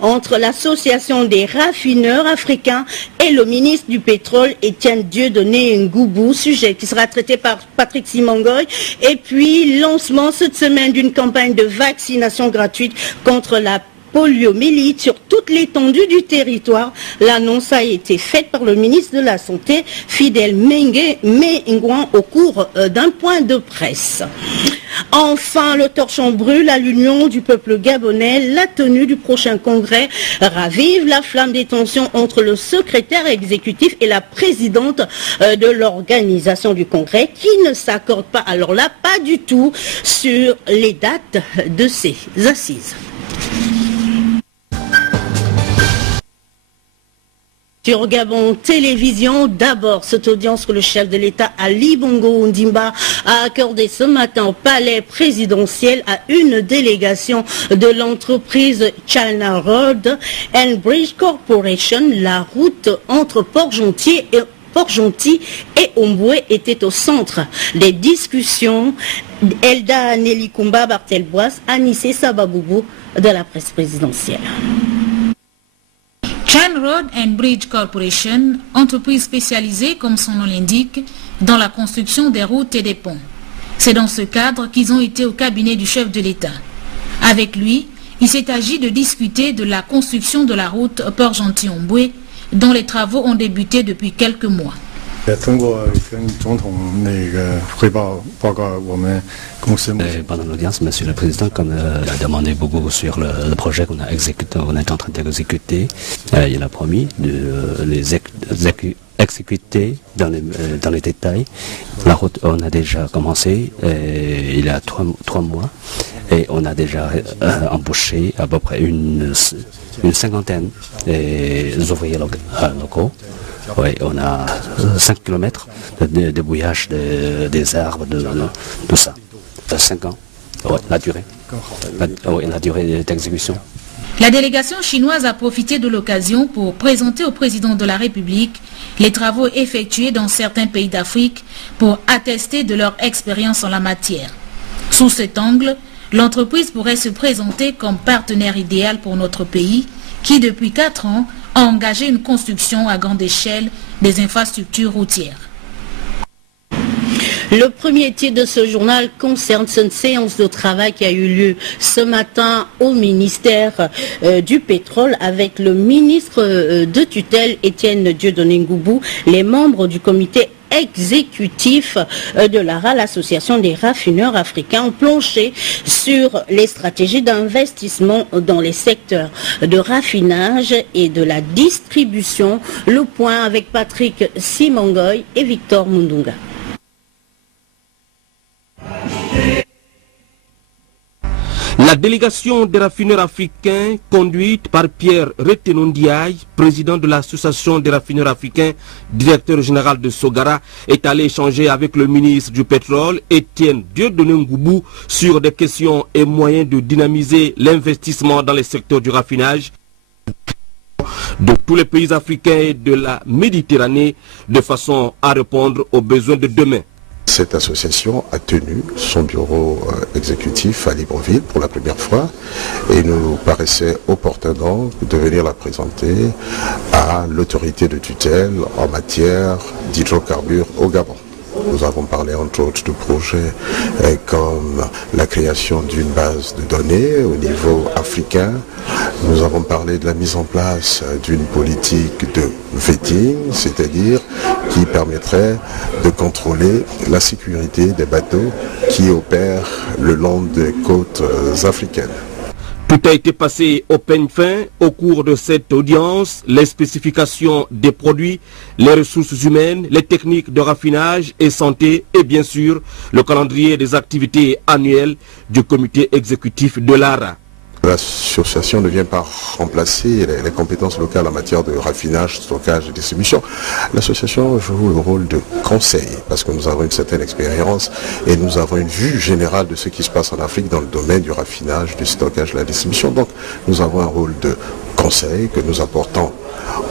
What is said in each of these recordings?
entre l'association des raffineurs africains et le ministre du pétrole Étienne Dieudonné Ngoubou, sujet qui sera traité par Patrick Simangoy. Et puis lancement cette semaine d'une campagne de vaccination gratuite contre la poliomyélite sur toute l'étendue du territoire. L'annonce a été faite par le ministre de la Santé, Fidèle Mengouan, au cours d'un point de presse. Enfin, le torchon brûle à l'union du peuple gabonais. La tenue du prochain congrès ravive la flamme des tensions entre le secrétaire exécutif et la présidente de l'organisation du congrès qui ne s'accordent pas, alors là, pas du tout, sur les dates de ces assises. Sur Gabon Télévision, d'abord cette audience que le chef de l'État Ali Bongo Ondimba a accordée ce matin au palais présidentiel à une délégation de l'entreprise China Road and Bridge Corporation. La route entre Port-Gentil et Omboué était au centre des discussions. Elda Nelly Kumba Barthelbois, Anissé Sababoubou de la presse présidentielle. China Road and Bridge Corporation, entreprise spécialisée, comme son nom l'indique, dans la construction des routes et des ponts. C'est dans ce cadre qu'ils ont été au cabinet du chef de l'État. Avec lui, il s'est agi de discuter de la construction de la route Port-Gentil-Omboué, dont les travaux ont débuté depuis quelques mois. Pendant l'audience, Monsieur le Président, comme a demandé beaucoup sur le projet qu'on a exécuté, on est en train d'exécuter, il a promis de les exécuter dans les détails. La route, on a déjà commencé, il y a 3 mois, et on a déjà embauché à peu près une cinquantaine d'ouvriers locaux. Oui, on a 5 km de débouillage des arbres, tout ça. 5 ans, ouais, la durée d'exécution. La délégation chinoise a profité de l'occasion pour présenter au président de la République les travaux effectués dans certains pays d'Afrique pour attester de leur expérience en la matière. Sous cet angle, l'entreprise pourrait se présenter comme partenaire idéal pour notre pays qui, depuis 4 ans, a engagé une construction à grande échelle des infrastructures routières. Le premier titre de ce journal concerne cette séance de travail qui a eu lieu ce matin au ministère du pétrole avec le ministre de tutelle Étienne Dieudonné Ngoubou, les membres du comité exécutif de l'ARA, l'association des raffineurs africains, ont planché sur les stratégies d'investissement dans les secteurs de raffinage et de la distribution. Le point avec Patrick Simangoy et Victor Mundunga. La délégation des raffineurs africains, conduite par Pierre Retenondiaï, président de l'association des raffineurs africains, directeur général de Sogara, est allé échanger avec le ministre du pétrole, Étienne Dieudonné Ngoubou, sur des questions et moyens de dynamiser l'investissement dans les secteurs du raffinage de tous les pays africains et de la Méditerranée, de façon à répondre aux besoins de demain. Cette association a tenu son bureau exécutif à Libreville pour la première fois et il nous paraissait opportun donc de venir la présenter à l'autorité de tutelle en matière d'hydrocarbures au Gabon. Nous avons parlé entre autres de projets comme la création d'une base de données au niveau africain. Nous avons parlé de la mise en place d'une politique de vetting, c'est-à-dire qui permettrait de contrôler la sécurité des bateaux qui opèrent le long des côtes africaines. Tout a été passé au peigne fin au cours de cette audience, les spécifications des produits, les ressources humaines, les techniques de raffinage et santé et bien sûr le calendrier des activités annuelles du comité exécutif de l'ARA. L'association ne vient pas remplacer les compétences locales en matière de raffinage, stockage et distribution. L'association joue le rôle de conseil parce que nous avons une certaine expérience et nous avons une vue générale de ce qui se passe en Afrique dans le domaine du raffinage, du stockage et de la distribution. Donc nous avons un rôle de conseils que nous apportons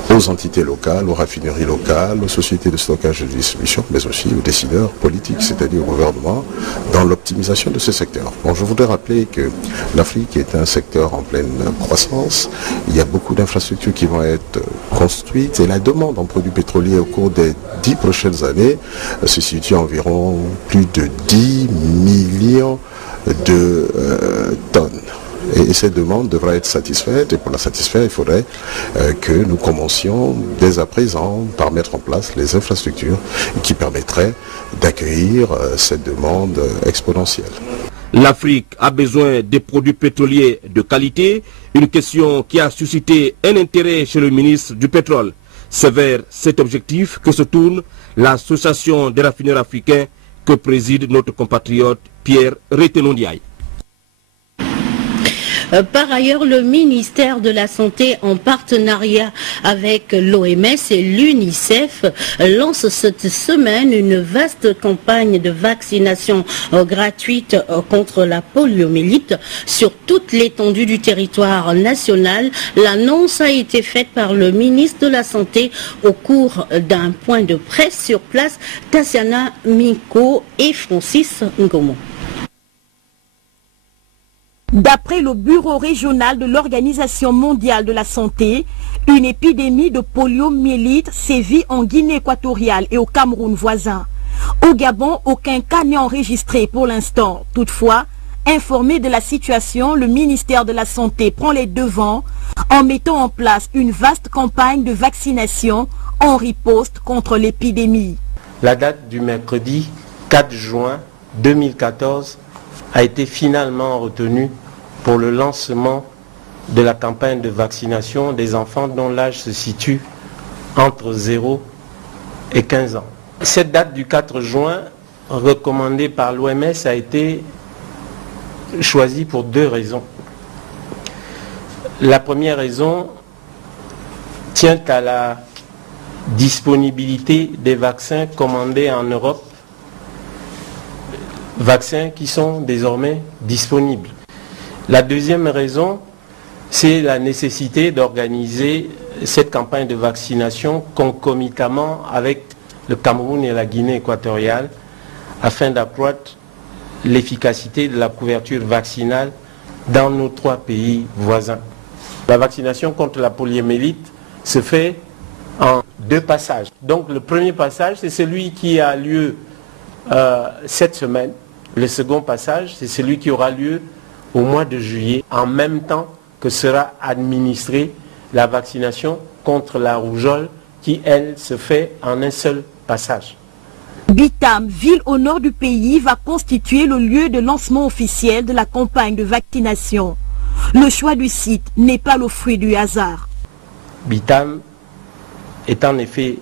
aux entités locales, aux raffineries locales, aux sociétés de stockage et de distribution, mais aussi aux décideurs politiques, c'est-à-dire au gouvernement, dans l'optimisation de ce secteur. Bon, je voudrais rappeler que l'Afrique est un secteur en pleine croissance. Il y a beaucoup d'infrastructures qui vont être construites et la demande en produits pétroliers au cours des 10 prochaines années se situe à environ plus de 10 millions de tonnes. Et cette demande devra être satisfaite, et pour la satisfaire, il faudrait que nous commencions dès à présent par mettre en place les infrastructures qui permettraient d'accueillir cette demande exponentielle. L'Afrique a besoin de produits pétroliers de qualité, une question qui a suscité un intérêt chez le ministre du Pétrole. C'est vers cet objectif que se tourne l'association des raffineurs africains que préside notre compatriote Pierre Retenondiaï. Par ailleurs, le ministère de la Santé, en partenariat avec l'OMS et l'UNICEF, lance cette semaine une vaste campagne de vaccination gratuite contre la poliomyélite sur toute l'étendue du territoire national. L'annonce a été faite par le ministre de la Santé au cours d'un point de presse sur place. Tassiana Miko et Francis Ngomo. D'après le bureau régional de l'Organisation mondiale de la santé, une épidémie de poliomyélite sévit en Guinée équatoriale et au Cameroun voisin. Au Gabon, aucun cas n'est enregistré pour l'instant. Toutefois, informé de la situation, le ministère de la Santé prend les devants en mettant en place une vaste campagne de vaccination en riposte contre l'épidémie. La date du mercredi 4 juin 2014 a été finalement retenue pour le lancement de la campagne de vaccination des enfants dont l'âge se situe entre 0 et 15 ans. Cette date du 4 juin, recommandée par l'OMS, a été choisie pour deux raisons. La première raison tient à la disponibilité des vaccins commandés en Europe, vaccins qui sont désormais disponibles. La deuxième raison, c'est la nécessité d'organiser cette campagne de vaccination concomitamment avec le Cameroun et la Guinée équatoriale afin d'accroître l'efficacité de la couverture vaccinale dans nos trois pays voisins. La vaccination contre la poliomyélite se fait en deux passages. Donc le premier passage, c'est celui qui a lieu cette semaine. Le second passage, c'est celui qui aura lieu au mois de juillet, en même temps que sera administrée la vaccination contre la rougeole qui, elle, se fait en un seul passage. Bitam, ville au nord du pays, va constituer le lieu de lancement officiel de la campagne de vaccination. Le choix du site n'est pas le fruit du hasard. Bitam est en effet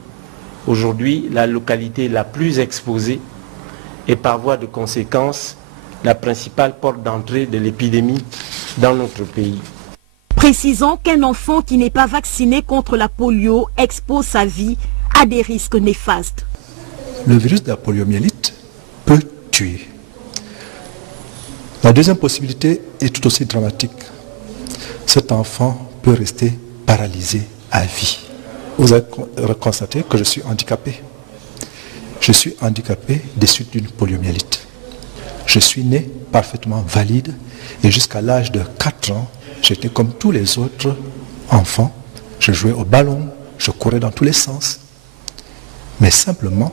aujourd'hui la localité la plus exposée et par voie de conséquence la principale porte d'entrée de l'épidémie dans notre pays. Précisons qu'un enfant qui n'est pas vacciné contre la polio expose sa vie à des risques néfastes. Le virus de la poliomyélite peut tuer. La deuxième possibilité est tout aussi dramatique. Cet enfant peut rester paralysé à vie. Vous avez constaté que je suis handicapé. Je suis handicapé des suites d'une poliomyélite. Je suis né parfaitement valide et jusqu'à l'âge de 4 ans, j'étais comme tous les autres enfants. Je jouais au ballon, je courais dans tous les sens. Mais simplement,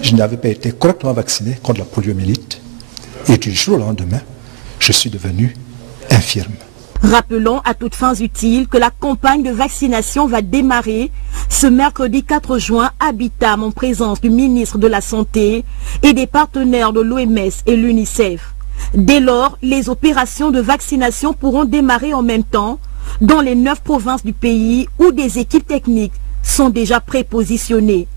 je n'avais pas été correctement vacciné contre la poliomyélite et du jour au lendemain, je suis devenu infirme. Rappelons à toutes fins utiles que la campagne de vaccination va démarrer ce mercredi 4 juin à Bitam en présence du ministre de la Santé et des partenaires de l'OMS et l'UNICEF. Dès lors, les opérations de vaccination pourront démarrer en même temps dans les 9 provinces du pays où des équipes techniques sont déjà prépositionnées.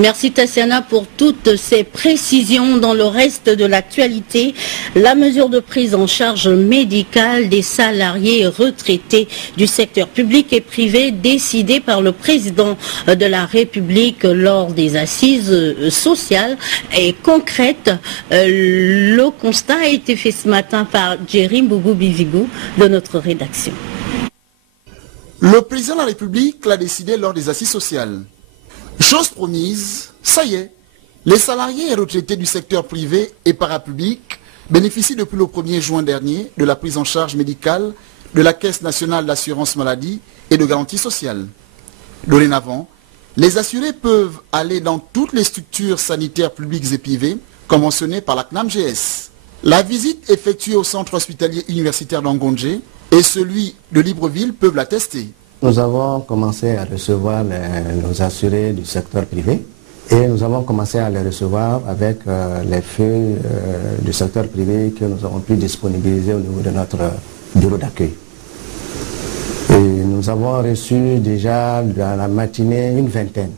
Merci Tassiana pour toutes ces précisions. Dans le reste de l'actualité, la mesure de prise en charge médicale des salariés retraités du secteur public et privé décidée par le président de la République lors des assises sociales est concrète. Le constat a été fait ce matin par Jerry Mbougou-Bivigou de notre rédaction. Le président de la République l'a décidé lors des assises sociales. Chose promise, ça y est, les salariés et retraités du secteur privé et parapublic bénéficient depuis le 1er juin dernier de la prise en charge médicale de la Caisse nationale d'assurance maladie et de garantie sociale. Dorénavant, les assurés peuvent aller dans toutes les structures sanitaires publiques et privées conventionnées par la CNAMGS. La visite effectuée au centre hospitalier universitaire d'Angondje et celui de Libreville peuvent l'attester. Nous avons commencé à recevoir nos assurés du secteur privé et nous avons commencé à les recevoir avec les feuilles du secteur privé que nous avons pu disponibiliser au niveau de notre bureau d'accueil. Et nous avons reçu déjà dans la matinée une vingtaine.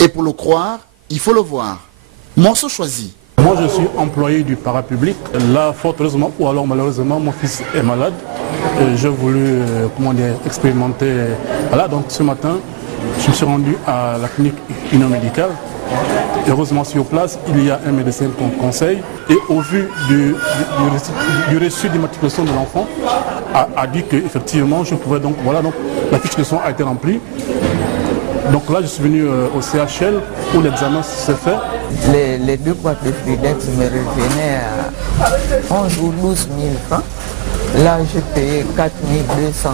Et pour le croire, il faut le voir. Morceau choisi. Moi je suis employé du parapublic. Là, fort heureusement ou alors malheureusement, mon fils est malade. J'ai voulu expérimenter. Voilà, donc ce matin, je me suis rendu à la clinique Union Médicale. Heureusement sur place, il y a un médecin qu'on conseille et au vu du reçu d'immatriculation de l'enfant, a dit qu'effectivement je pouvais donc, voilà, donc la fiche de soins a été remplie. Donc là je suis venu au CHL où l'examen s'est fait. Les deux boîtes de Fluidex me revenaient à 11 ou 12 000 francs. Là j'ai payé 4 200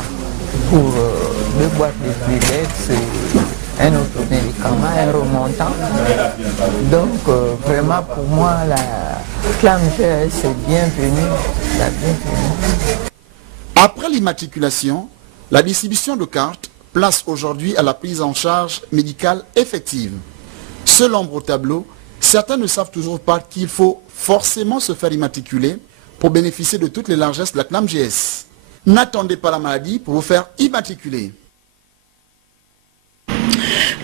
pour deux boîtes de Fluidex et un autre médicament, un remontant. Donc vraiment pour moi la CNAMGS c'est bienvenu. Après l'immatriculation, la distribution de cartes place aujourd'hui à la prise en charge médicale effective. Seul ombre au tableau, certains ne savent toujours pas qu'il faut forcément se faire immatriculer pour bénéficier de toutes les largesses de la CNAMGS. N'attendez pas la maladie pour vous faire immatriculer.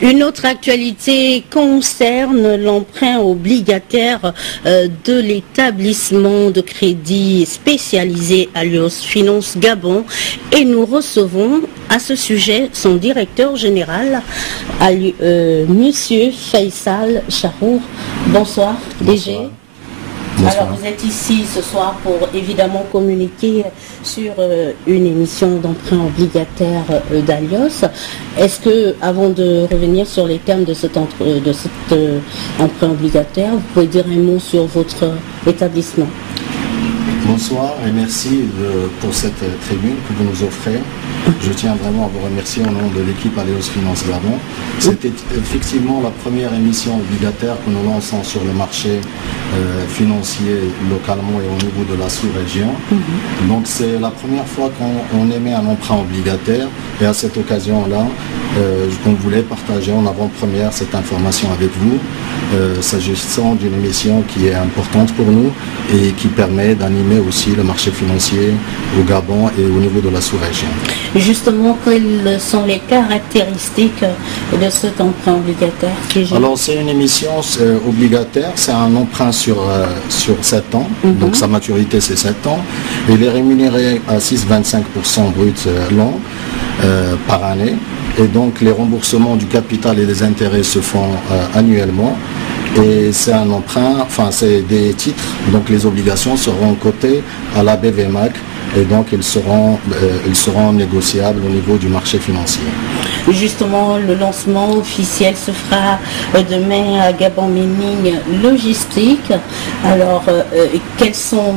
Une autre actualité concerne l'emprunt obligataire de l'établissement de crédit spécialisé Allios Finance Gabon et nous recevons à ce sujet son directeur général, Monsieur Faisal Charour. Bonsoir, DG. Alors vous êtes ici ce soir pour évidemment communiquer sur une émission d'emprunt obligataire d'Allios. Est-ce que, avant de revenir sur les termes de cet emprunt obligataire, vous pouvez dire un mot sur votre établissement? Bonsoir et merci pour cette tribune que vous nous offrez. Je tiens vraiment à vous remercier au nom de l'équipe Allios Finance Gabon. C'était effectivement la première émission obligataire que nous lançons sur le marché financier localement et au niveau de la sous-région. Donc c'est la première fois qu'on émet un emprunt obligataire et à cette occasion-là, on voulait partager en avant-première cette information avec vous, s'agissant d'une émission qui est importante pour nous et qui permet d'animer aussi le marché financier au Gabon et au niveau de la sous-région. Justement, quelles sont les caractéristiques de cet emprunt obligataire? Alors c'est une émission obligataire, c'est un emprunt sur 7 ans, donc sa maturité c'est 7 ans. Il est rémunéré à 6,25% brut l'an par année. Et donc les remboursements du capital et des intérêts se font annuellement. Et c'est un emprunt, enfin c'est des titres, donc les obligations seront cotées à la BVMAC et donc ils seront négociables au niveau du marché financier. Justement, le lancement officiel se fera demain à Gabon Mining Logistique. Alors, quels sont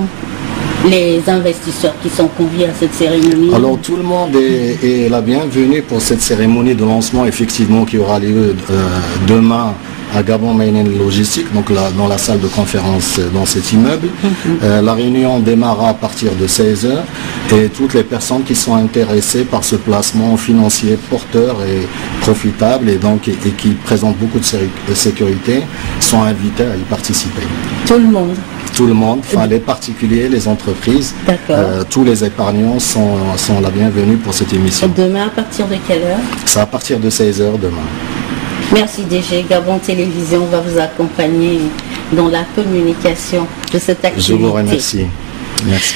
les investisseurs qui sont conviés à cette cérémonie? Alors tout le monde est la bienvenue pour cette cérémonie de lancement effectivement qui aura lieu demain à Gabon Mining Logistique, donc là, dans la salle de conférence dans cet immeuble. La réunion démarrera à partir de 16h et toutes les personnes qui sont intéressées par ce placement financier porteur et profitable et qui présente beaucoup de sécurité sont invités à y participer. Tout le monde? Tout le monde, enfin les particuliers, les entreprises, tous les épargnants sont la bienvenue pour cette émission. Et demain à partir de quelle heure? C'est à partir de 16h demain. Merci DG. Gabon Télévision va vous accompagner dans la communication de cette activité. Je vous remercie. Merci.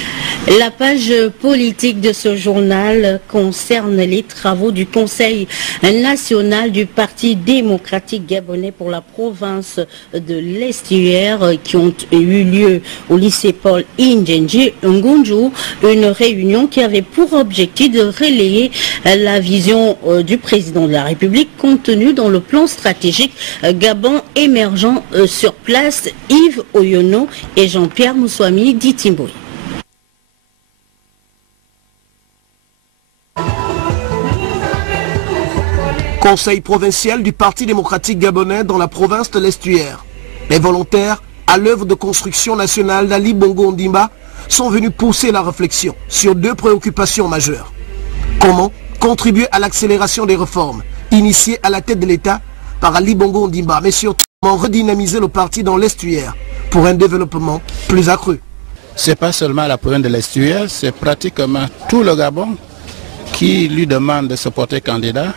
La page politique de ce journal concerne les travaux du Conseil national du Parti démocratique gabonais pour la province de l'Estuaire qui ont eu lieu au lycée Paul Indjenji Ngunju, une réunion qui avait pour objectif de relayer la vision du président de la République contenue dans le plan stratégique Gabon émergent sur place. Yves Oyono et Jean-Pierre Moussoami d'Itimboui. Conseil provincial du Parti démocratique gabonais dans la province de l'Estuaire. Les volontaires, à l'œuvre de construction nationale d'Ali Bongo Ondimba, sont venus pousser la réflexion sur deux préoccupations majeures. Comment contribuer à l'accélération des réformes initiées à la tête de l'État par Ali Bongo Ondimba, mais surtout comment redynamiser le parti dans l'Estuaire pour un développement plus accru. Ce n'est pas seulement la province de l'Estuaire, c'est pratiquement tout le Gabon qui lui demande de se porter candidat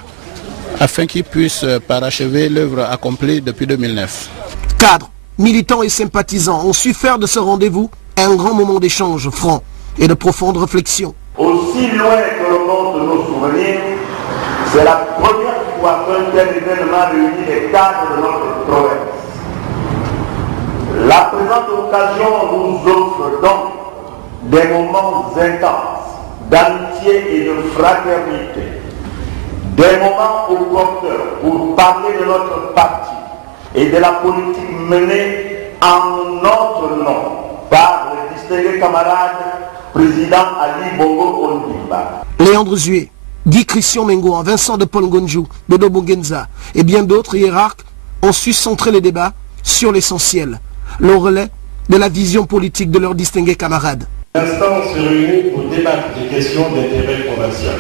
afin qu'il puisse parachever l'œuvre accomplie depuis 2009. Cadres, militants et sympathisants ont su faire de ce rendez-vous un grand moment d'échange franc et de profonde réflexion. Aussi loin que remontent nos souvenirs, c'est la première fois qu'un tel événement réunit les cadres de notre province. La présente occasion nous offre donc des moments intenses d'amitié et de fraternité. Des moments opportuns pour parler de notre parti et de la politique menée en notre nom par le distingué camarade président Ali Bongo Ondimba. Léandre Zué, Guy Christian Mengoan, Vincent de Paul Ngonjou, Dodo Bongenza et bien d'autres hiérarques ont su centrer les débats sur l'essentiel, le relais de la vision politique de leurs distingués camarades. L'instance se réunit pour débattre des questions d'intérêt provincial.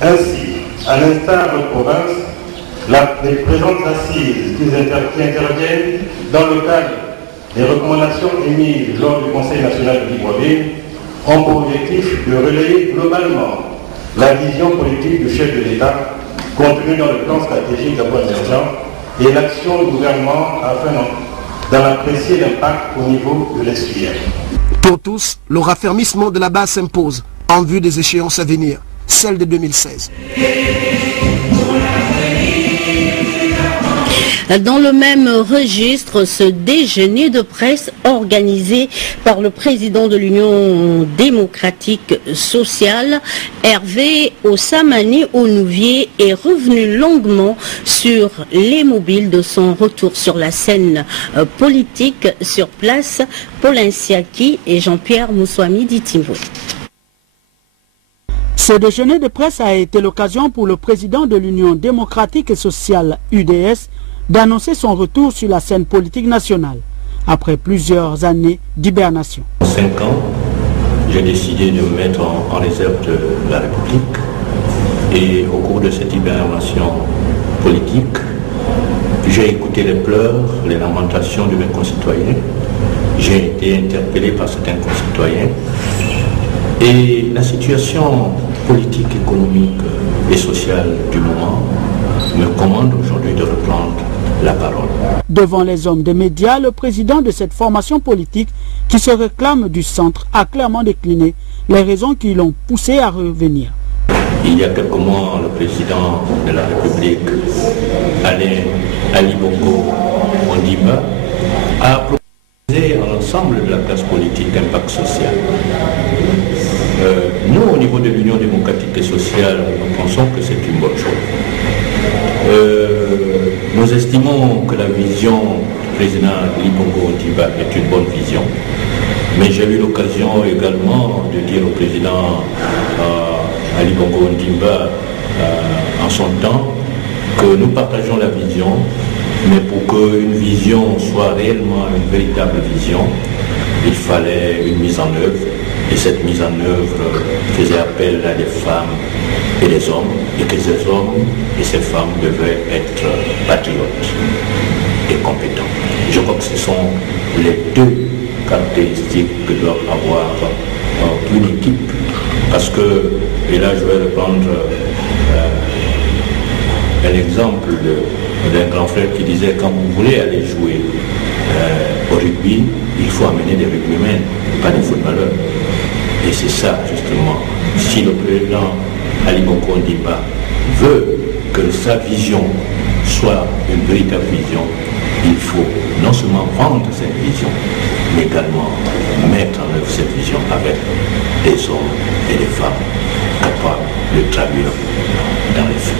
Ainsi, à l'instar de province, les présentes assises qui interviennent dans le cadre des recommandations émises lors du Conseil national de Libreville ont pour objectif de relayer globalement la vision politique du chef de l'État contenue dans le plan stratégique Gabon émergent et l'action du gouvernement afin d'en apprécier l'impact au niveau de l'Estuaire. Pour tous, le raffermissement de la base s'impose en vue des échéances à venir, celle de 2016. Dans le même registre, ce déjeuner de presse organisé par le président de l'Union démocratique sociale, Hervé Ossamane Onouvier, est revenu longuement sur les mobiles de son retour sur la scène politique sur place. Paul Insiaki et Jean-Pierre Moussoami d'Itimboui. Ce déjeuner de presse a été l'occasion pour le président de l'Union démocratique et sociale UDS d'annoncer son retour sur la scène politique nationale, après plusieurs années d'hibernation. En 5 ans, j'ai décidé de me mettre en réserve de la République et au cours de cette hibernation politique, j'ai écouté les pleurs, les lamentations de mes concitoyens, j'ai été interpellé par certains concitoyens et la situation politique, économique et sociale du moment me commande aujourd'hui de reprendre la parole. Devant les hommes des médias, le président de cette formation politique qui se réclame du centre a clairement décliné les raisons qui l'ont poussé à revenir. Il y a quelques mois, le président de la République, Ali Bongo Ondimba, a proposé à l'ensemble de la classe politique un pacte social. Nous, au niveau de l'Union démocratique et sociale, nous pensons que c'est une bonne chose. Nous estimons que la vision du président Ali Bongo Ondimba est une bonne vision, mais j'ai eu l'occasion également de dire au président Ali Bongo Ondimba en son temps que nous partageons la vision, mais pour qu'une vision soit réellement une véritable vision, il fallait une mise en œuvre. Et cette mise en œuvre faisait appel à des femmes et des hommes, et que ces hommes et ces femmes devaient être patriotes et compétents. Je crois que ce sont les deux caractéristiques que doit avoir une équipe, parce que, et là je vais reprendre un exemple d'un grand frère qui disait quand vous voulez aller jouer au rugby, il faut amener des rugbymen, pas des footballeurs. Et c'est ça justement. Si le président Ali Bongo Ondimba veut que sa vision soit une véritable vision, il faut non seulement vendre cette vision, mais également mettre en œuvre cette vision avec des hommes et des femmes capables de traduire dans les faits.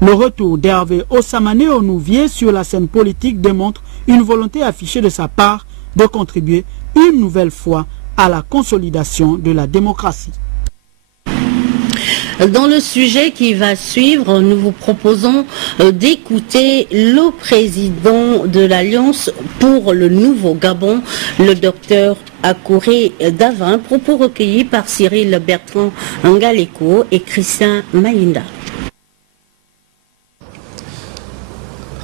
Le retour d'Hervé Ossamane Onouvier sur la scène politique démontre une volonté affichée de sa part de contribuer une nouvelle fois à la consolidation de la démocratie. Dans le sujet qui va suivre, nous vous proposons d'écouter le président de l'Alliance pour le Nouveau Gabon, le docteur Akouré Davin, propos recueillis par Cyril Bertrand Ngaleko et Christian Maïnda.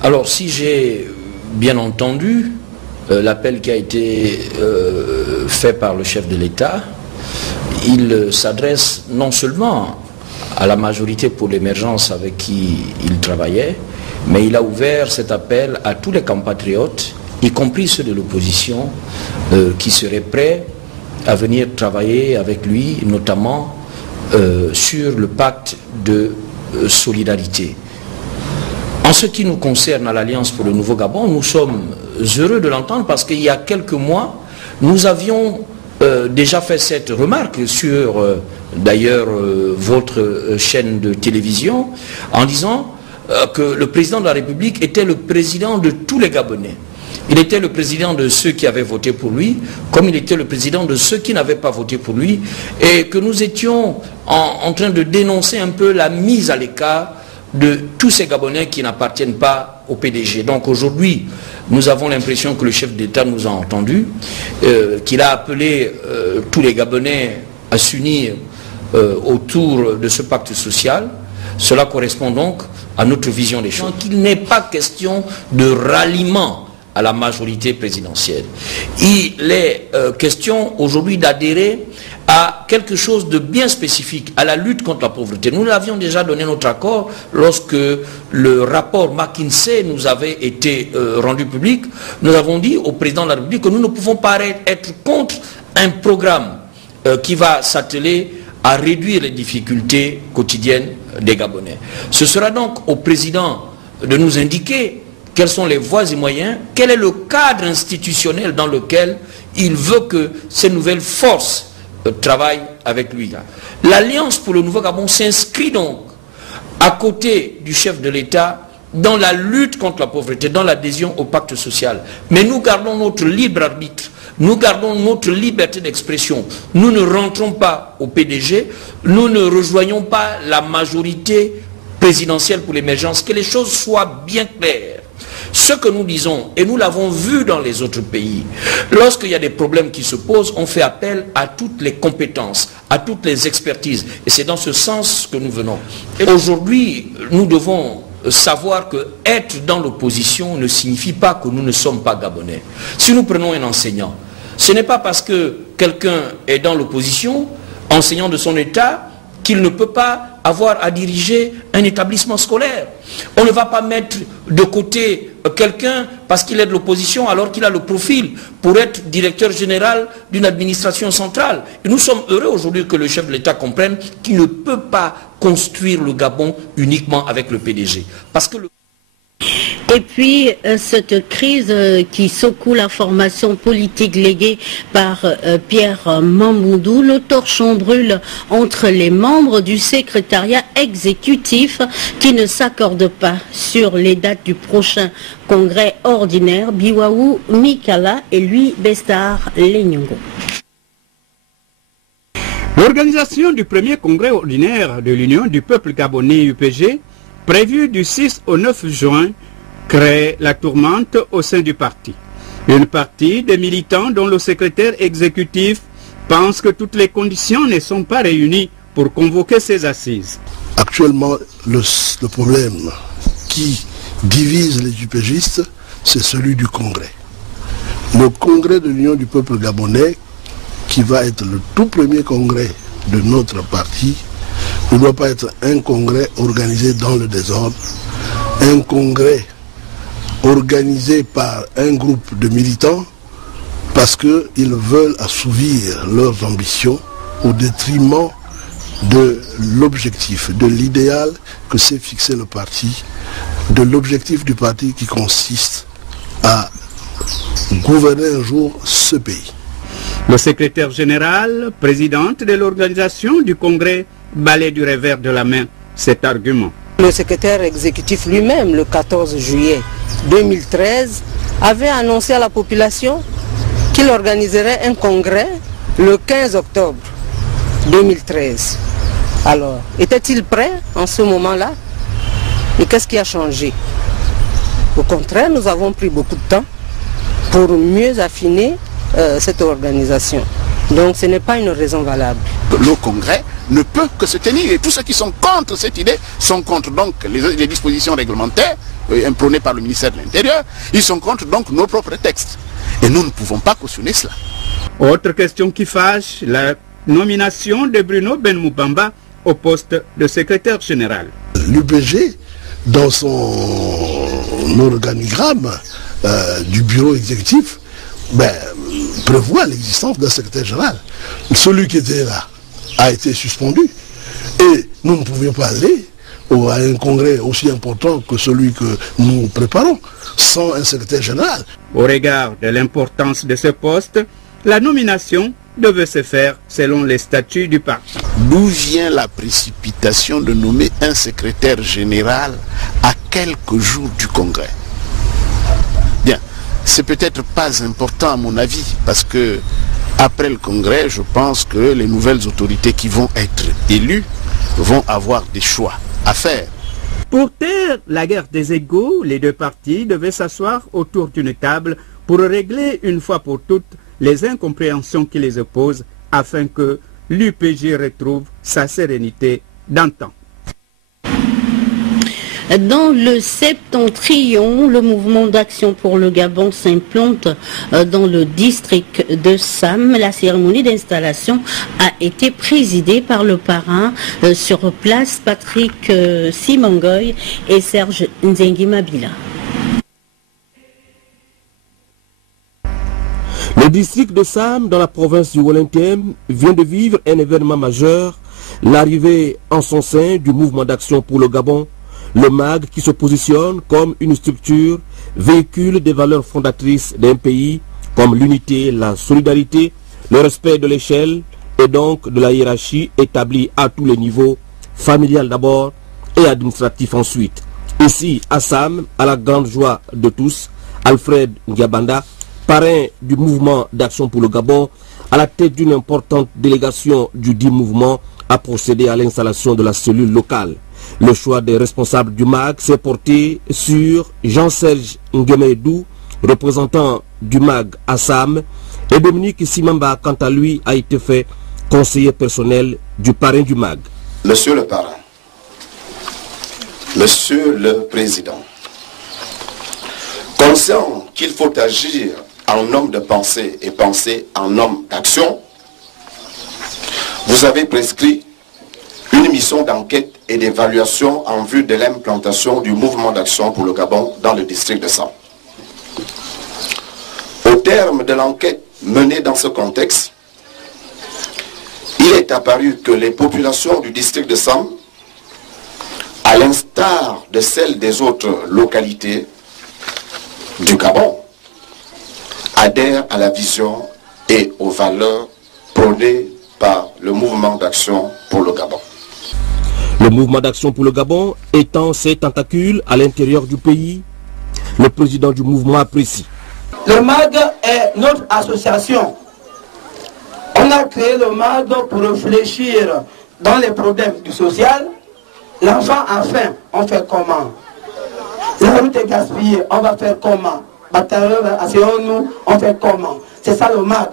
Alors, si j'ai bien entendu l'appel qui a été fait par le chef de l'État, il s'adresse non seulement à la majorité pour l'émergence avec qui il travaillait, mais il a ouvert cet appel à tous les compatriotes, y compris ceux de l'opposition, qui seraient prêts à venir travailler avec lui, notamment sur le pacte de solidarité. En ce qui nous concerne à l'Alliance pour le Nouveau Gabon, nous sommes heureux de l'entendre parce qu'il y a quelques mois, nous avions déjà fait cette remarque sur d'ailleurs votre chaîne de télévision en disant que le président de la République était le président de tous les Gabonais. Il était le président de ceux qui avaient voté pour lui, comme il était le président de ceux qui n'avaient pas voté pour lui, et que nous étions en train de dénoncer un peu la mise à l'écart de tous ces Gabonais qui n'appartiennent pas au PDG. Donc aujourd'hui, nous avons l'impression que le chef d'État nous a entendus, qu'il a appelé tous les Gabonais à s'unir autour de ce pacte social. Cela correspond donc à notre vision des choses. Donc il n'est pas question de ralliement à la majorité présidentielle. Il est question aujourd'hui d'adhérer à quelque chose de bien spécifique, à la lutte contre la pauvreté. Nous l'avions déjà donné notre accord lorsque le rapport McKinsey nous avait été rendu public. Nous avons dit au président de la République que nous ne pouvons pas être contre un programme qui va s'atteler à réduire les difficultés quotidiennes des Gabonais. Ce sera donc au président de nous indiquer quelles sont les voies et moyens, quel est le cadre institutionnel dans lequel il veut que ces nouvelles forces travaillent avec lui. L'Alliance pour le Nouveau Gabon s'inscrit donc à côté du chef de l'État dans la lutte contre la pauvreté, dans l'adhésion au pacte social. Mais nous gardons notre libre arbitre, nous gardons notre liberté d'expression. Nous ne rentrons pas au PDG, nous ne rejoignons pas la majorité présidentielle pour l'émergence. Que les choses soient bien claires. Ce que nous disons, et nous l'avons vu dans les autres pays, lorsqu'il y a des problèmes qui se posent, on fait appel à toutes les compétences, à toutes les expertises. Et c'est dans ce sens que nous venons. Aujourd'hui, nous devons savoir que être dans l'opposition ne signifie pas que nous ne sommes pas Gabonais. Si nous prenons un enseignant, ce n'est pas parce que quelqu'un est dans l'opposition, enseignant de son État, qu'il ne peut pas avoir à diriger un établissement scolaire. On ne va pas mettre de côté quelqu'un parce qu'il est de l'opposition alors qu'il a le profil pour être directeur général d'une administration centrale. Et nous sommes heureux aujourd'hui que le chef de l'État comprenne qu'il ne peut pas construire le Gabon uniquement avec le PDG. Parce que Et puis, cette crise qui secoue la formation politique léguée par Pierre Mamboundou, le torchon brûle entre les membres du secrétariat exécutif qui ne s'accordent pas sur les dates du prochain congrès ordinaire. Biwaou Mikala et lui Bestar Lenyongo. L'organisation du premier congrès ordinaire de l'Union du peuple gabonais UPG, prévu du 6 au 9 juin, crée la tourmente au sein du parti. Une partie des militants dont le secrétaire exécutif pense que toutes les conditions ne sont pas réunies pour convoquer ces assises. Actuellement, le problème qui divise les UPGistes, c'est celui du congrès. Le congrès de l'Union du peuple gabonais, qui va être le tout premier congrès de notre parti, ne doit pas être un congrès organisé dans le désordre, un congrès organisé par un groupe de militants parce qu'ils veulent assouvir leurs ambitions au détriment de l'objectif, de l'idéal que s'est fixé le parti, de l'objectif du parti qui consiste à gouverner un jour ce pays. Le secrétaire général, présidente de l'organisation du congrès, balaie du revers de la main cet argument. Le secrétaire exécutif lui-même, le 14 juillet 2013, avait annoncé à la population qu'il organiserait un congrès le 15 octobre 2013. Alors, était-il prêt en ce moment-là? Et qu'est-ce qui a changé? Au contraire, nous avons pris beaucoup de temps pour mieux affiner cette organisation. Donc ce n'est pas une raison valable. Le congrès ne peut que se tenir et tous ceux qui sont contre cette idée sont contre donc les dispositions réglementaires imprônées par le ministère de l'Intérieur. Ils sont contre donc nos propres textes. Et nous ne pouvons pas cautionner cela. Autre question qui fâche, la nomination de Bruno Benmoubamba au poste de secrétaire général. L'UPG, dans son organigramme du bureau exécutif, prévoit l'existence d'un secrétaire général. Celui qui était là a été suspendu et nous ne pouvions pas aller à un congrès aussi important que celui que nous préparons sans un secrétaire général. Au regard de l'importance de ce poste, la nomination devait se faire selon les statuts du parti. D'où vient la précipitation de nommer un secrétaire général à quelques jours du congrès? Bien, c'est peut-être pas important à mon avis, parce que après le congrès, je pense que les nouvelles autorités qui vont être élues vont avoir des choix à faire. Pour taire la guerre des égos, les deux partis devaient s'asseoir autour d'une table pour régler une fois pour toutes les incompréhensions qui les opposent afin que l'UPG retrouve sa sérénité d'antan. Dans le septentrion, le mouvement d'action pour le Gabon s'implante dans le district de Sam. La cérémonie d'installation a été présidée par le parrain sur place, Patrick Simangoy et Serge Nzengi Mabila. Le district de Sam, dans la province du Wolintiem, vient de vivre un événement majeur, l'arrivée en son sein du mouvement d'action pour le Gabon, le MAG qui se positionne comme une structure, véhicule des valeurs fondatrices d'un pays, comme l'unité, la solidarité, le respect de l'échelle et donc de la hiérarchie établie à tous les niveaux, familial d'abord et administratif ensuite. Ici, à Sam, à la grande joie de tous, Alfred Ngabanda, parrain du mouvement d'action pour le Gabon, à la tête d'une importante délégation du dit mouvement, a procédé à l'installation de la cellule locale. Le choix des responsables du MAG s'est porté sur Jean-Serge Ngemedou, représentant du MAG à Sam, et Dominique Simamba, quant à lui, a été fait conseiller personnel du parrain du MAG. Monsieur le parrain, Monsieur le Président, conscient qu'il faut agir en homme de pensée et penser en homme d'action, vous avez prescrit une mission d'enquête et d'évaluation en vue de l'implantation du mouvement d'action pour le Gabon dans le district de Sam. Au terme de l'enquête menée dans ce contexte, il est apparu que les populations du district de Sam, à l'instar de celles des autres localités du Gabon, adhèrent à la vision et aux valeurs prônées par le mouvement d'action pour le Gabon. Le mouvement d'action pour le Gabon étend ses tentacules à l'intérieur du pays. Le président du mouvement apprécie. Le MAG est notre association. On a créé le MAG pour réfléchir dans les problèmes du social. L'enfant a faim, on fait comment? La route est gaspillée, on va faire comment? Asseyons-nous, on fait comment? C'est ça le MAG.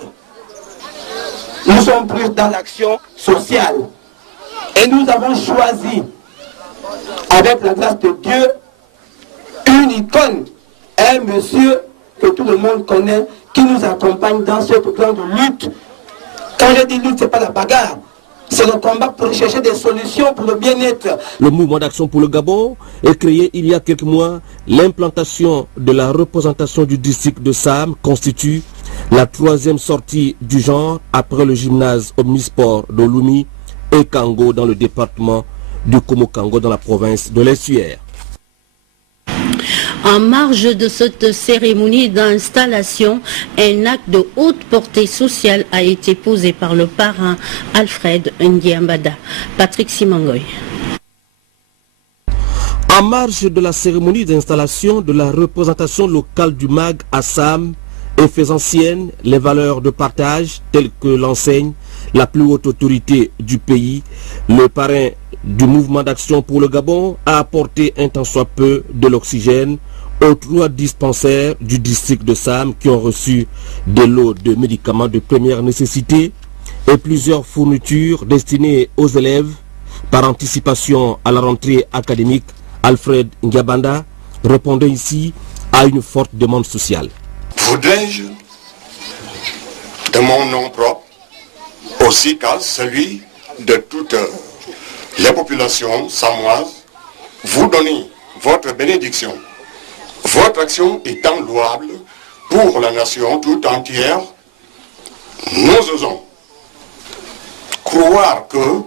Nous sommes plus dans l'action sociale. Et nous avons choisi, avec la grâce de Dieu, une icône, un monsieur que tout le monde connaît, qui nous accompagne dans ce plan de lutte. Quand je dis lutte, ce n'est pas la bagarre. C'est le combat pour chercher des solutions pour le bien-être. Le mouvement d'action pour le Gabon est créé il y a quelques mois. L'implantation de la représentation du district de Sam constitue la 3e sortie du genre après le gymnase omnisport de Lumi et Kango dans le département du Komo-Kango dans la province de l'Estuaire. En marge de cette cérémonie d'installation, un acte de haute portée sociale a été posé par le parrain Alfred Ndiambada. Patrick Simangoy. En marge de la cérémonie d'installation de la représentation locale du MAG à Sam et faisant sienne les valeurs de partage telles que l'enseigne la plus haute autorité du pays, le parrain du mouvement d'action pour le Gabon a apporté un tant soit peu de l'oxygène aux 3 dispensaires du district de Sam qui ont reçu des lots de médicaments de première nécessité et plusieurs fournitures destinées aux élèves par anticipation à la rentrée académique. Alfred Ndiambada répondait ici à une forte demande sociale. Voudrais-je, de mon nom propre, aussi qu'à celui de toutes les populations samoises, vous donner votre bénédiction. Votre action étant louable pour la nation tout entière, nous osons croire que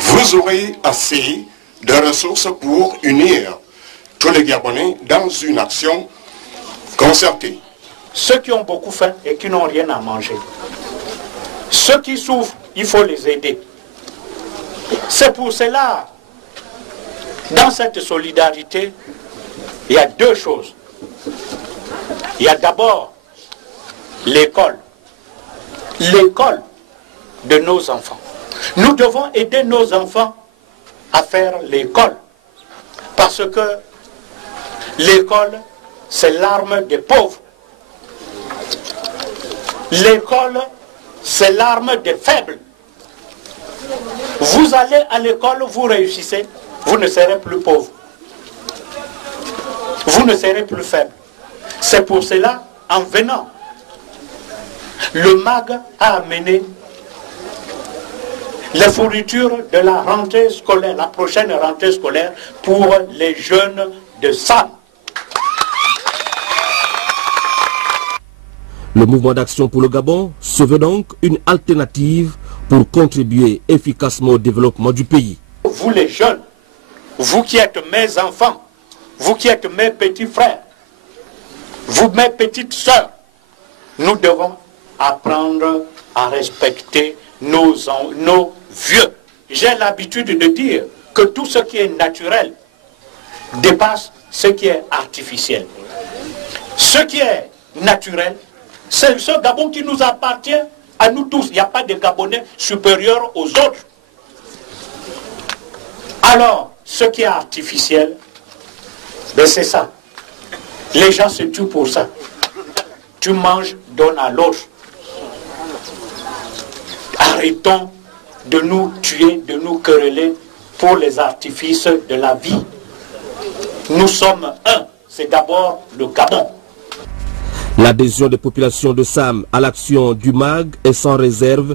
vous aurez assez de ressources pour unir tous les Gabonais dans une action concertée. Ceux qui ont beaucoup faim et qui n'ont rien à manger. Ceux qui souffrent, il faut les aider. C'est pour cela, dans cette solidarité, il y a 2 choses. Il y a d'abord l'école. L'école de nos enfants. Nous devons aider nos enfants à faire l'école. Parce que l'école, c'est l'arme des pauvres. L'école, c'est l'arme des faibles. Vous allez à l'école, vous réussissez, vous ne serez plus pauvre. Vous ne serez plus faible. C'est pour cela, en venant, le MAG a amené les fournitures de la rentrée scolaire, la prochaine rentrée scolaire pour les jeunes de Sam. Le mouvement d'action pour le Gabon se veut donc une alternative pour contribuer efficacement au développement du pays. Vous les jeunes, vous qui êtes mes enfants, vous qui êtes mes petits frères, vous mes petites sœurs, nous devons apprendre à respecter nos vieux. J'ai l'habitude de dire que tout ce qui est naturel dépasse ce qui est artificiel. Ce qui est naturel, c'est ce Gabon qui nous appartient à nous tous. Il n'y a pas de Gabonais supérieurs aux autres. Alors, ce qui est artificiel, ben c'est ça. Les gens se tuent pour ça. Tu manges, donne à l'autre. Arrêtons de nous tuer, de nous quereller pour les artifices de la vie. Nous sommes un. C'est d'abord le Gabon. L'adhésion des populations de Sam à l'action du MAG est sans réserve.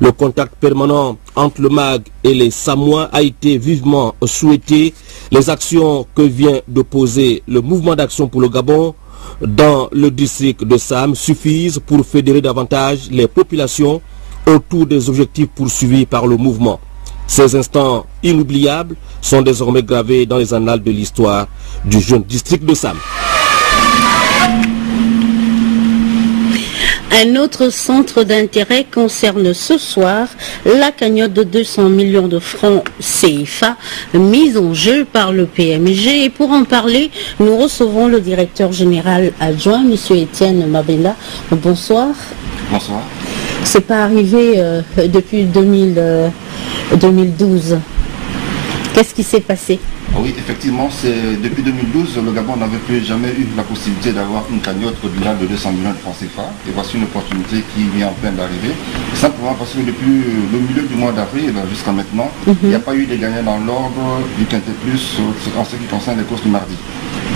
Le contact permanent entre le MAG et les Samois a été vivement souhaité. Les actions que vient de poser le mouvement d'action pour le Gabon dans le district de Sam suffisent pour fédérer davantage les populations autour des objectifs poursuivis par le mouvement. Ces instants inoubliables sont désormais gravés dans les annales de l'histoire du jeune district de Sam. Un autre centre d'intérêt concerne ce soir la cagnotte de 200 millions de francs CFA mise en jeu par le PMG. Et pour en parler, nous recevons le directeur général adjoint, M. Étienne Mabenda. Bonsoir. Bonsoir. C'est pas arrivé depuis 2012. Qu'est-ce qui s'est passé? Oui, effectivement, depuis 2012, le Gabon n'avait plus jamais eu la possibilité d'avoir une cagnotte au-delà de 200 millions de francs CFA. Et voici une opportunité qui vient en peine d'arriver. Simplement parce que depuis le milieu du mois d'avril jusqu'à maintenant, il n'y a pas eu de gagnants dans l'ordre du Quintet Plus en ce qui concerne les courses du mardi.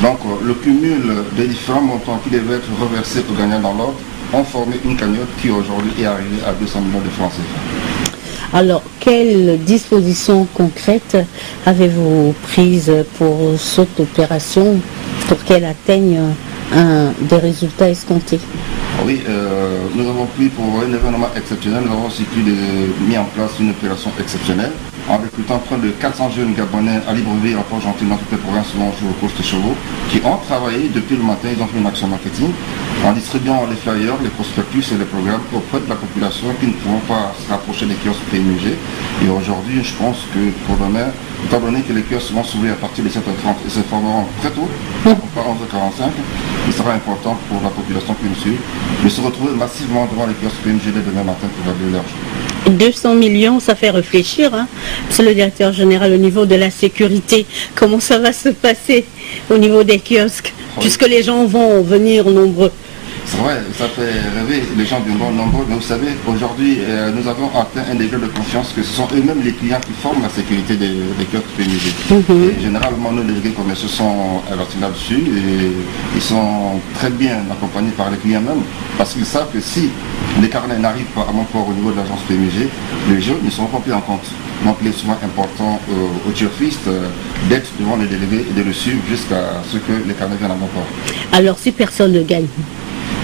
Donc le cumul des différents montants qui devaient être reversés aux gagnants dans l'ordre ont formé une cagnotte qui aujourd'hui est arrivée à 200 millions de francs CFA. Alors, quelles dispositions concrètes avez-vous prises pour cette opération, pour qu'elle atteigne des résultats escomptés? Oui, nous avons pris pour un événement exceptionnel, nous avons aussi mis en place une opération exceptionnelle en recrutant près de 400 jeunes Gabonais à Libreville, à Port-Gentil, dans toutes les provinces, souvent au cours de chevaux, qui ont travaillé depuis le matin, ils ont fait une action marketing en distribuant les flyers, les prospectus et les programmes auprès de la population qui ne pourront pas se rapprocher des kiosques PMUG. Et aujourd'hui, je pense que pour demain, étant donné que les kiosques vont s'ouvrir à partir de 7h30 et se formeront très tôt, pas 11h45, il sera important pour la population qui nous suit de se retrouver massivement devant les kiosques PMG dès demain matin pour valider leur jeu. 200 millions, ça fait réfléchir, hein. C'est le directeur général au niveau de la sécurité. Comment ça va se passer au niveau des kiosques, puisque les gens vont venir nombreux? C'est vrai, ça fait rêver, les gens viendront nombreux, mais vous savez, aujourd'hui, nous avons atteint un degré de confiance que ce sont eux-mêmes les clients qui forment la sécurité des kiosques PMG. Et généralement, nos délégués commerciaux sont avertis là-dessus et ils sont très bien accompagnés par les clients même, parce qu'ils savent que si les carnets n'arrivent pas à mon port au niveau de l'agence PMG, les jeux ne seront pas pris en compte. Donc il est souvent important aux turfistes d'être devant les délégués et de le suivre jusqu'à ce que les carnets viennent à mon port. Alors si personne ne gagne?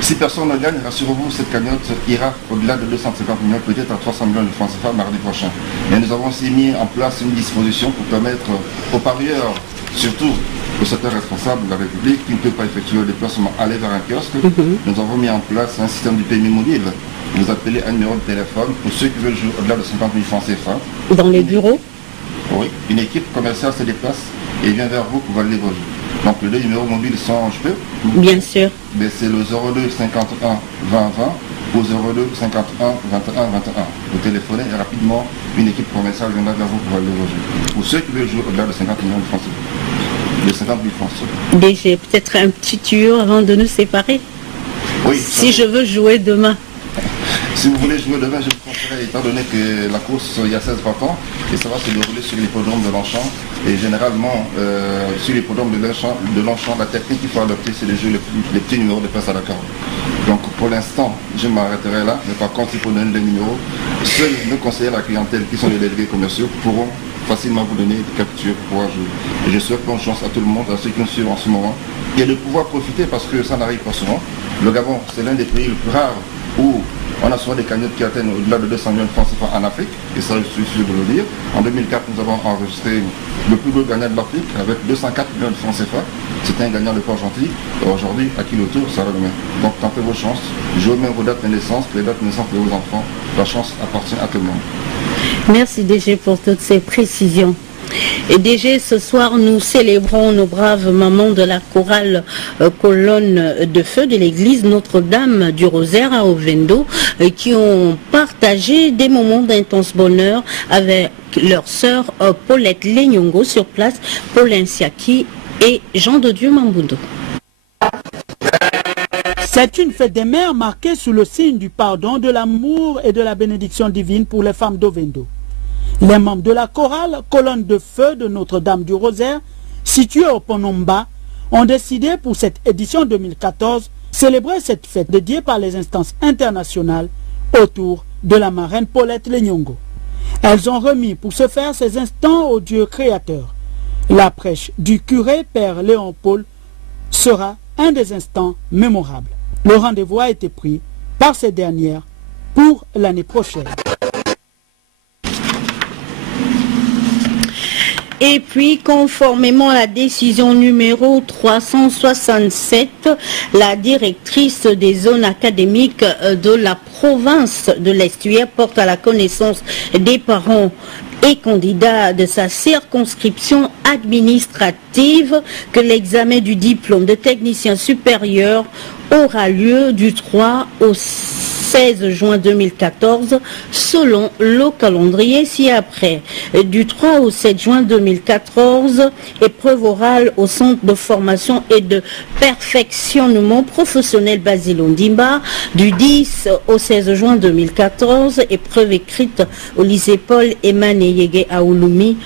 Si personne ne gagne, rassurez-vous, cette cagnotte ira au-delà de 250 millions, peut-être à 300 millions de francs CFA mardi prochain. Et nous avons aussi mis en place une disposition pour permettre aux parieurs, surtout au secteur responsable de la République, qui ne peut pas effectuer le déplacement, aller vers un kiosque. Nous avons mis en place un système du PMI mobile. Vous appelez un numéro de téléphone pour ceux qui veulent jouer au-delà de 50 000 francs CFA. Dans les bureaux? Oui, une équipe commerciale se déplace et vient vers vous pour valider vos jeux. Donc les deux numéros mobiles sont, je peux? Bien sûr. C'est le 02 51 20 20 ou 02 51 21 21. Vous téléphonez et rapidement, une équipe commerciale viendra vers vous pour valider vos jeux. Pour ceux qui veulent jouer au-delà de 50 millions de francs CFA. De 50 000 francs CFA. DG, peut-être un petit tuyau avant de nous séparer? Oui. Si je veux jouer demain. Si vous voulez jouer demain, je vous conseillerais, étant donné que la course, il y a 16 partants, et ça va se dérouler sur l'hippodrome de Longchamp. Et généralement, sur l'hippodrome de Longchamp, la technique qu'il faut adopter, c'est de jouer les petits numéros de place à la carte. Donc pour l'instant, je m'arrêterai là, mais par contre, il faut donner des numéros. Seuls nos conseillers de la clientèle, qui sont les délégués commerciaux, pourront facilement vous donner des captures pour pouvoir jouer. Et je souhaite bonne chance à tout le monde, à ceux qui nous suivent en ce moment, et de pouvoir profiter, parce que ça n'arrive pas souvent. Le Gabon, c'est l'un des pays les plus rares où on a souvent des cagnottes qui atteignent au-delà de 200 millions de francs CFA en Afrique, et ça je suis sûr de le dire. En 2004, nous avons enregistré le plus gros gagnant de l'Afrique avec 204 millions de francs CFA. C'était un gagnant de Port-Gentil, et aujourd'hui, à qui le tour, ça va demain. Donc tentez vos chances, jouez même vos dates de naissance, les dates de naissance de vos enfants. La chance appartient à tout le monde. Merci DG pour toutes ces précisions. Et DG, ce soir, nous célébrons nos braves mamans de la chorale colonne de feu de l'église Notre-Dame du Rosaire à Ovendo, qui ont partagé des moments d'intense bonheur avec leur sœur Paulette Lenyongo sur place, Paulin Siaki et Jean de Dieu Mambundo. C'est une fête des mères marquée sous le signe du pardon, de l'amour et de la bénédiction divine pour les femmes d'Ovendo. Les membres de la chorale colonne de feu de Notre-Dame du Rosaire, située au Ponomba, ont décidé pour cette édition 2014 célébrer cette fête dédiée par les instances internationales autour de la marraine Paulette Lenyongo. Elles ont remis pour ce faire ces instants au Dieu créateur. La prêche du curé Père Léon Paul sera un des instants mémorables. Le rendez-vous a été pris par ces dernières pour l'année prochaine. Et puis, conformément à la décision numéro 367, la directrice des zones académiques de la province de l'Estuaire porte à la connaissance des parents et candidats de sa circonscription administrative que l'examen du diplôme de technicien supérieur aura lieu du 3 au 16 juin 2014 selon le calendrier ci-après. Du 3 au 7 juin 2014, épreuve orale au centre de formation et de perfectionnement professionnel Basile Ondimba. Du 10 au 16 juin 2014, épreuve écrite au lycée Paul Emmanuel Yégué à Ouloumi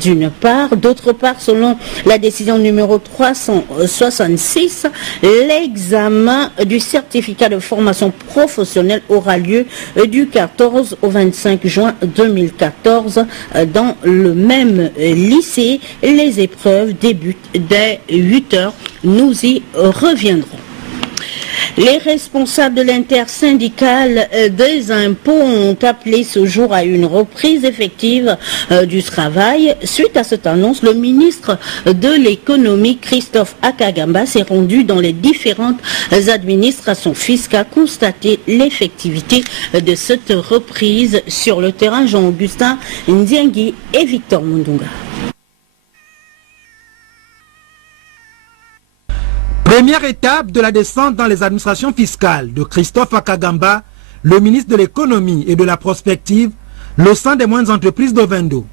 d'une part. D'autre part, selon la décision numéro 366, l'examen du certificat de formation professionnelle traditionnel aura lieu du 14 au 25 juin 2014 dans le même lycée. Les épreuves débutent dès 8 h. Nous y reviendrons. Les responsables de l'intersyndicale des impôts ont appelé ce jour à une reprise effective du travail. Suite à cette annonce, le ministre de l'économie, Christophe Akagamba, s'est rendu dans les différentes administrations fiscales constater l'effectivité de cette reprise sur le terrain. Jean-Augustin Ndiangui et Victor Mundunga. Première étape de la descente dans les administrations fiscales de Christophe Akagamba, le ministre de l'économie et de la prospective, le sein des moyennes entreprises d'Ovendo.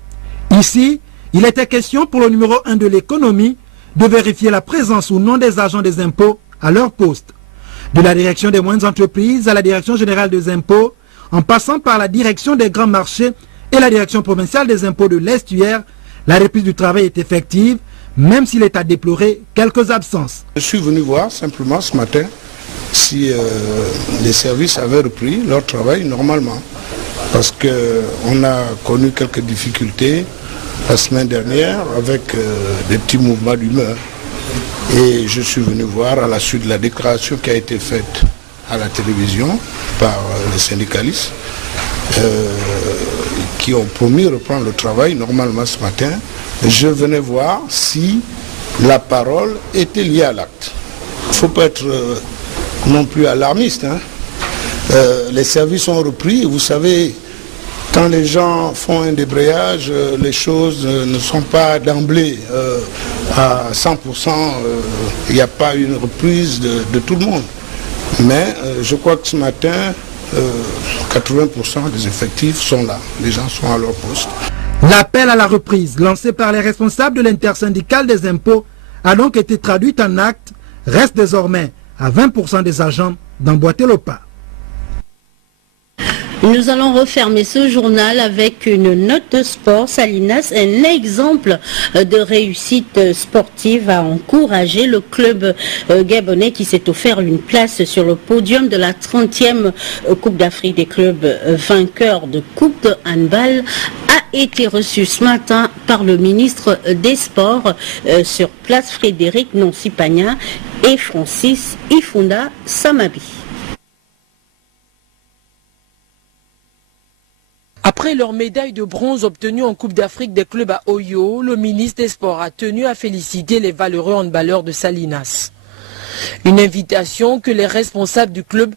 Ici, il était question pour le numéro 1 de l'économie de vérifier la présence ou non des agents des impôts à leur poste. De la direction des moyennes entreprises à la direction générale des impôts, en passant par la direction des grands marchés et la direction provinciale des impôts de l'Estuaire, la reprise du travail est effective, même s'il est à déplorer quelques absences. Je suis venu voir simplement ce matin si les services avaient repris leur travail normalement. Parce qu'on a connu quelques difficultés la semaine dernière avec des petits mouvements d'humeur. Et je suis venu voir à la suite de la déclaration qui a été faite à la télévision par les syndicalistes qui ont promis de reprendre le travail normalement ce matin. Je venais voir si la parole était liée à l'acte. Il ne faut pas être non plus alarmiste. Hein. Les services ont repris. Vous savez, quand les gens font un débrayage, les choses ne sont pas d'emblée à 100%. Il n'y a pas une reprise de tout le monde. Mais je crois que ce matin, 80% des effectifs sont là. Les gens sont à leur poste. L'appel à la reprise lancé par les responsables de l'intersyndicale des impôts a donc été traduit en acte, reste désormais à 20% des agents d'emboîter le pas. Nous allons refermer ce journal avec une note sport. Salinas, un exemple de réussite sportive à encourager le club gabonais qui s'est offert une place sur le podium de la 30e Coupe d'Afrique des clubs vainqueurs de Coupe de handball a été reçu ce matin par le ministre des Sports sur place Frédéric Nancy-Pagna et Francis Ifunda Samabi. Après leur médaille de bronze obtenue en Coupe d'Afrique des clubs à Oyo, le ministre des Sports a tenu à féliciter les valeureux handballeurs de Salinas. Une invitation que les responsables du club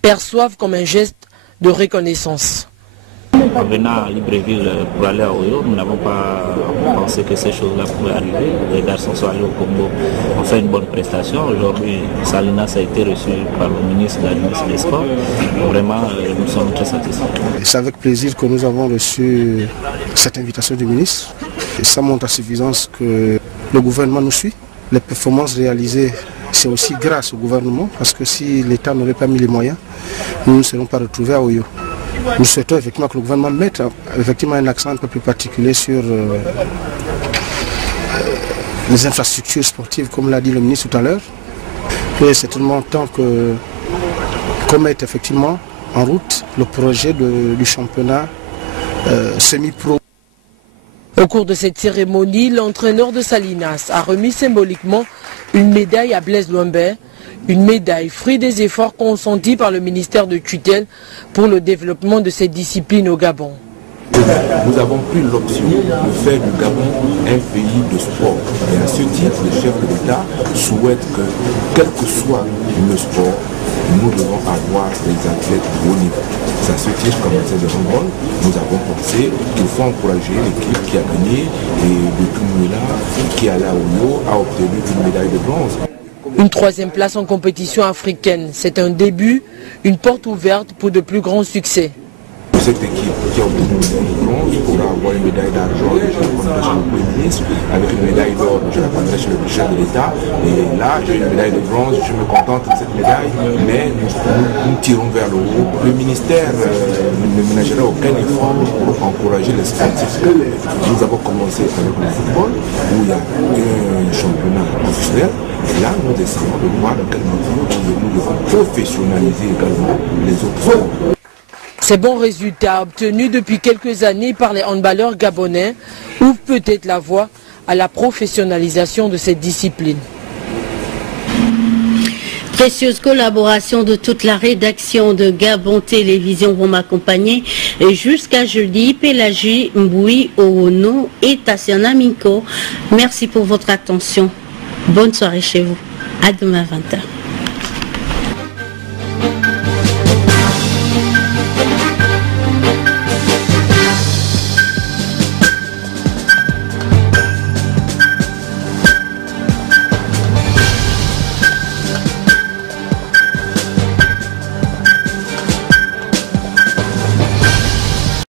perçoivent comme un geste de reconnaissance. En venant à Libreville pour aller à Oyo, nous n'avons pas pensé que ces choses-là pouvaient arriver. Les garçons sont allés au Congo, ont fait une bonne prestation. Aujourd'hui, Salinas a été reçu par le ministre des Sports. Vraiment, nous sommes très satisfaits. C'est avec plaisir que nous avons reçu cette invitation du ministre. Et ça montre à suffisance que le gouvernement nous suit. Les performances réalisées, c'est aussi grâce au gouvernement, parce que si l'État n'aurait pas mis les moyens, nous ne serions pas retrouvés à Oyo. Nous souhaitons effectivement que le gouvernement mette effectivement un accent un peu plus particulier sur les infrastructures sportives, comme l'a dit le ministre tout à l'heure. Et c'est tellement temps qu'on mette effectivement en route le projet du championnat semi-pro. Au cours de cette cérémonie, l'entraîneur de Salinas a remis symboliquement une médaille à Blaise Louambert, une médaille fruit des efforts consentis par le ministère de tutelle pour le développement de cette discipline au Gabon. Nous avons pris l'option de faire du Gabon un pays de sport. Et à ce titre, le chef de l'État souhaite que, quel que soit le sport, nous devons avoir des athlètes de haut niveau. C'est à ce titre qu'en matière de handball, nous avons pensé qu'il faut encourager l'équipe qui a gagné et de Tumula, qui allait à Oyo, a obtenu une médaille de bronze. Une troisième place en compétition africaine, c'est un début, une porte ouverte pour de plus grands succès. Cette équipe qui a obtenu une médaille de bronze pourra avoir une médaille d'argent ministre, avec une médaille d'or, je la prendrai chez le chef de l'État. Et là, j'ai une médaille de bronze, je me contente de cette médaille, mais nous tirons vers le haut. Le ministère ne ménagera aucun effort pour encourager les sportifs. Nous avons commencé avec le football, où il y a un championnat professionnel. Et là, nous descendons de voir dans quelle mesure nous devons professionnaliser également les autres sports. Ces bons résultats obtenus depuis quelques années par les handballeurs gabonais ouvrent peut-être la voie à la professionnalisation de cette discipline. Précieuse collaboration de toute la rédaction de Gabon Télévision vont m'accompagner jusqu'à jeudi. Pélagie Mboui Oono et Tassiana Minko. Merci pour votre attention. Bonne soirée chez vous. À demain 20h.